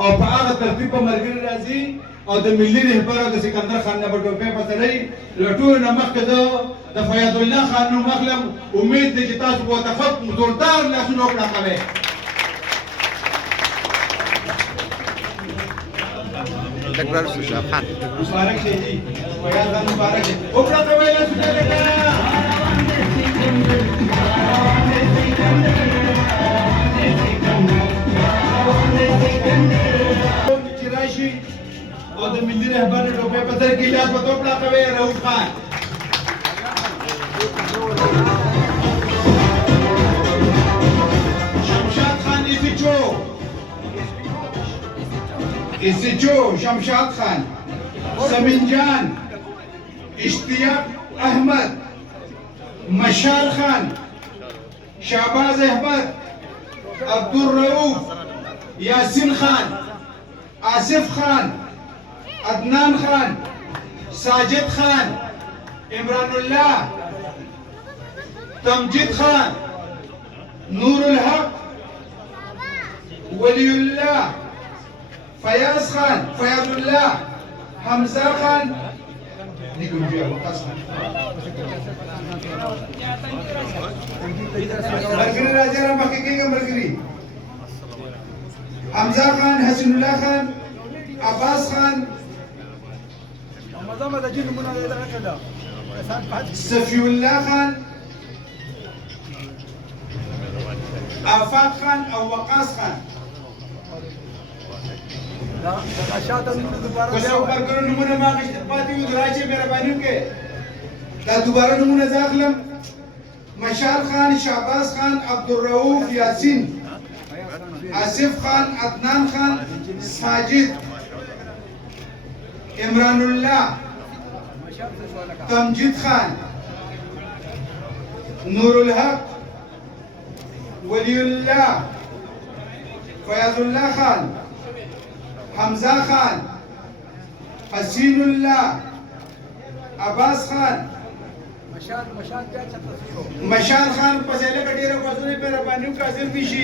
او په هغه ترتیب په ملګري راځي او د ملي رهبر او د سکندر خان نه په ټوپۍ په سړی له ټولو نه مخکې د فیاض الله خان نوم اخلم. امید دی چې تاسو به ورته ښه زوردار لاسونه وپړقوئ. ډاکټر شجاع خان مبارک شه جی، فیاض خان مبارک شه. وپړقوئ لاسونه لکه چې راشي او د ملي رهبر د ټوپۍ په سر کې لاس ورته وپړقوئ. رؤوف خان شمشاد خان ایسیچو شمشاد خان سمین جان اشتیاق احمد مشال خان شعباز احمد عبدالرؤوف یاسین خان آصف خان عدنان خان ساجد خان عمران الله تمجید خان نور الحق ولی الله فیاض خان فیاض الله حمزه خان مرګري راځي را مخکې کېږه. مرګري حمزه خان حسین الله خان عباس خان صفی الله خان آفاق خان او وقاص خان. کوڅه ورګرو نمونه ما غشت پاتې و درایچه مهرباني وکړئ. دا دوباره نمونه زه اخلم. مشال خان شعباز خان عبدالرؤوف یاسین آصف خان عدنان خان ساجد عمران الله تمجید خان نور الحق ولی الله فیاض الله خان حمزه خان حسین الله عباس خان مشال خان پسې لکه ډېره وزنې په ربانیو کې حاضر دي شي.